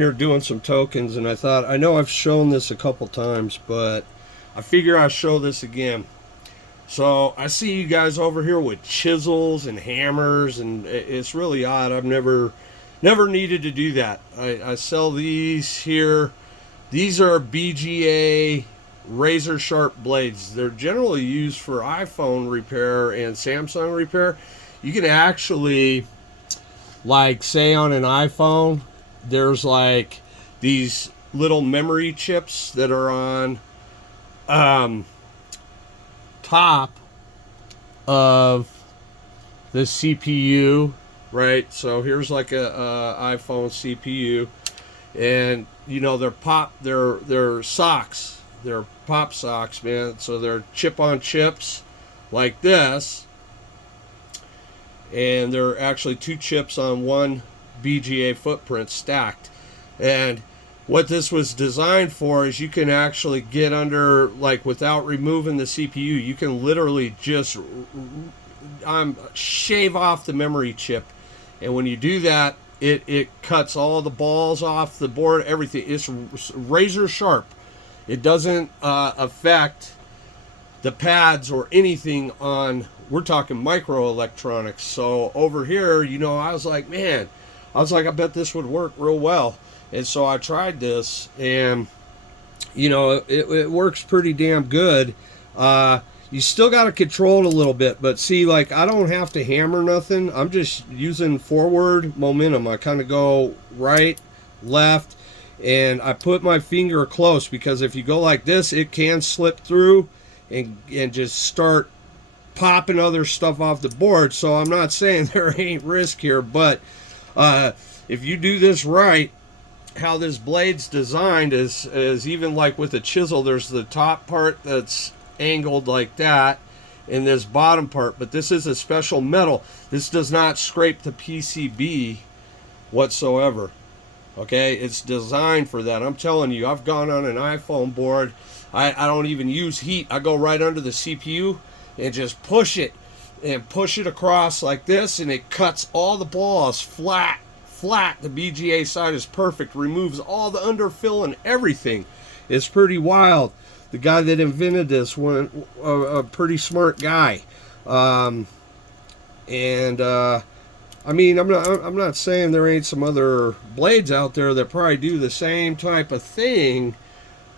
Here doing some tokens, and I thought, I know I've shown this a couple times, but I figure I'll show this again. So I see you guys over here with chisels and hammers, and it's really odd. I've never needed to do that. I sell these here. These are BGA razor sharp blades. They're generally used for iPhone repair and Samsung repair. You can actually, like, say on an iPhone, there's like these little memory chips that are on top of the CPU, right? So here's like a iPhone CPU, and you know they're socks, they're pop socks, man. So they're chip on chips like this, and they're actually two chips on one BGA footprint stacked. And what this was designed for is you can actually get under, like, without removing the CPU, you can literally just shave off the memory chip. And when you do that, it cuts all the balls off the board, everything. It's razor sharp. It doesn't affect the pads or anything on, we're talking microelectronics. So over here, you know, I was like, I bet this would work real well. And so I tried this, and you know, it works pretty damn good. You still got to control it a little bit, but see, like, I don't have to hammer nothing. I'm just using forward momentum. I kind of go right, left, and I put my finger close, because if you go like this, it can slip through and just start popping other stuff off the board. So I'm not saying there ain't risk here, but if you do this right, how this blade's designed is even like with a chisel, there's the top part that's angled like that, and this bottom part, but this is a special metal. This does not scrape the PCB whatsoever. Okay, it's designed for that. I'm telling you, I've gone on an iPhone board. I don't even use heat. I go right under the CPU and just push it across like this, and it cuts all the balls flat. The BGA side is perfect, removes all the underfill and everything. It's pretty wild. The guy that invented this was a pretty smart guy. I mean, I'm not saying there ain't some other blades out there that probably do the same type of thing.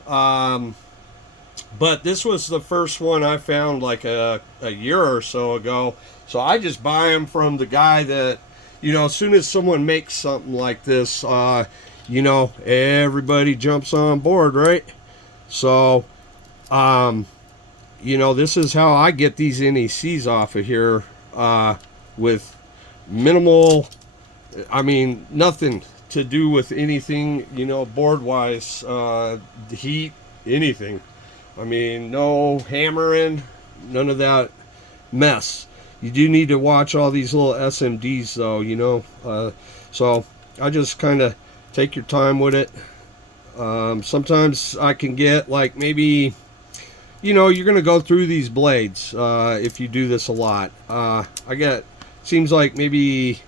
But this was the first one I found like a year or so ago. So I just buy them from the guy that, you know, as soon as someone makes something like this, you know, everybody jumps on board, right? So, you know, this is how I get these NECs off of here, with minimal, I mean, nothing to do with anything, you know, board-wise, heat, anything. I mean, no hammering, none of that mess. You do need to watch all these little SMDs, though, you know. So I just kind of take your time with it. Sometimes I can get, like, maybe, you know, you're going to go through these blades if you do this a lot. Seems like maybe,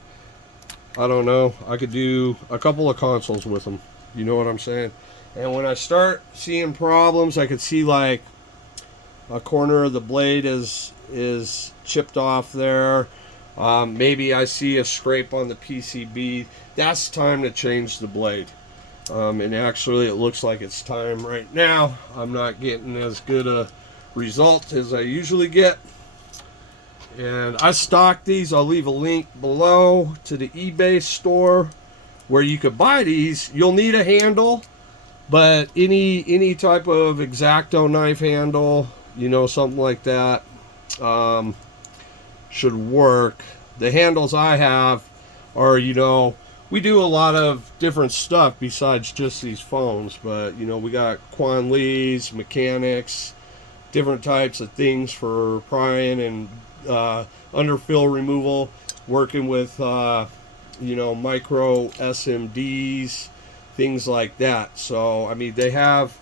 I don't know, I could do a couple of consoles with them. You know what I'm saying? And when I start seeing problems, I could see, like, a corner of the blade is chipped off there. Maybe I see a scrape on the PCB. That's time to change the blade. And actually, it looks like it's time right now. I'm not getting as good a result as I usually get. And I stock these. I'll leave a link below to the eBay store where you could buy these. You'll need a handle, but any type of X-Acto knife handle, you know, something like that, should work. The handles I have are, you know, we do a lot of different stuff besides just these phones, but, you know, we got Quan Lees, mechanics, different types of things for prying and underfill removal, working with, you know, micro SMDs, things like that. So, I mean, they have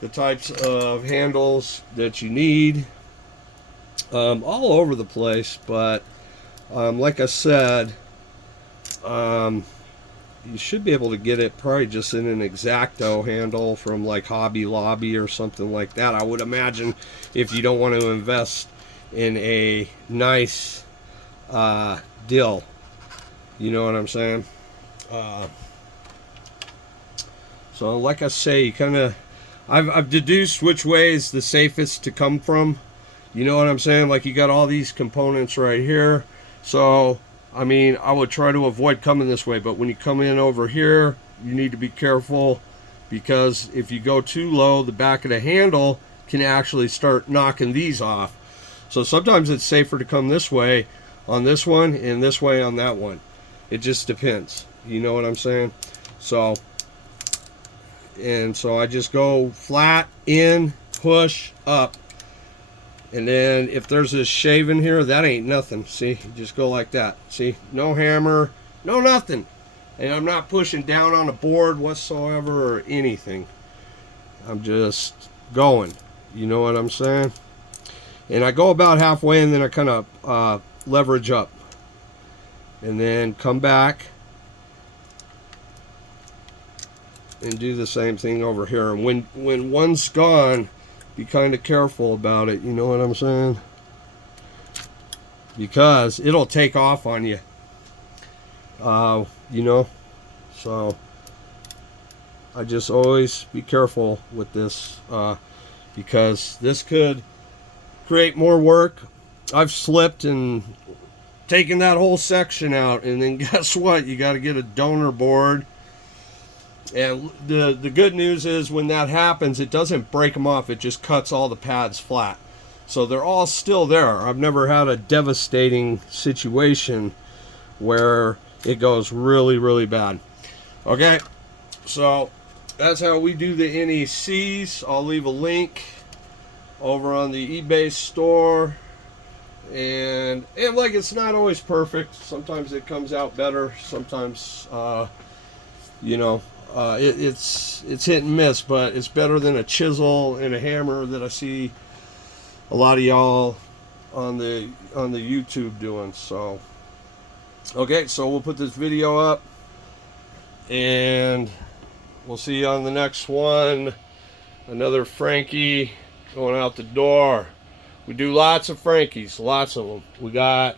the types of handles that you need all over the place, but like I said, you should be able to get it probably just in an X-Acto handle from like Hobby Lobby or something like that, I would imagine, if you don't want to invest in a nice dill. You know what I'm saying? So like I say, you kind of, I've deduced which way is the safest to come from. You know what I'm saying? Like, you got all these components right here. So, I mean, I would try to avoid coming this way. But when you come in over here, you need to be careful, because if you go too low, the back of the handle can actually start knocking these off. So sometimes it's safer to come this way on this one and this way on that one. It just depends. You know what I'm saying? So, and so I just go flat, in, push, up. And then if there's this shave in here, that ain't nothing. See, you just go like that. See, no hammer, no nothing. And I'm not pushing down on the board whatsoever or anything. I'm just going. You know what I'm saying? And I go about halfway, and then I kind of leverage up. And then come back and do the same thing over here. And when one's gone, be kind of careful about it. You know what I'm saying? Because it'll take off on you. You know? So I just always be careful with this, because this could create more work. I've slipped and taken that whole section out, and then guess what? You got to get a donor board. And the good news is, when that happens, it doesn't break them off. It just cuts all the pads flat. So they're all still there. I've never had a devastating situation where it goes really, really bad. Okay, so that's how we do the NECs. I'll leave a link over on the eBay store. And like, it's not always perfect. Sometimes it comes out better. Sometimes, you know, it's hit and miss, but it's better than a chisel and a hammer that I see a lot of y'all on the YouTube doing. So okay, so we'll put this video up, and we'll see you on the next one. Another Frankie going out the door. We do lots of Frankies, lots of them. We got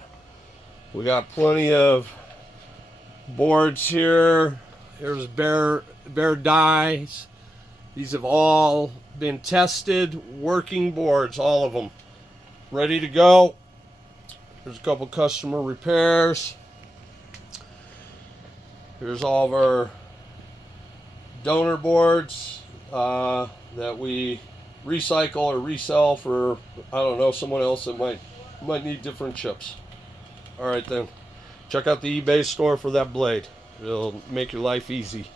plenty of boards here. Here's bare dies. These have all been tested, working boards, all of them ready to go. There's a couple customer repairs. Here's all of our donor boards that we recycle or resell for, I don't know, someone else that might need different chips. All right then, check out the eBay store for that blade. It'll make your life easy.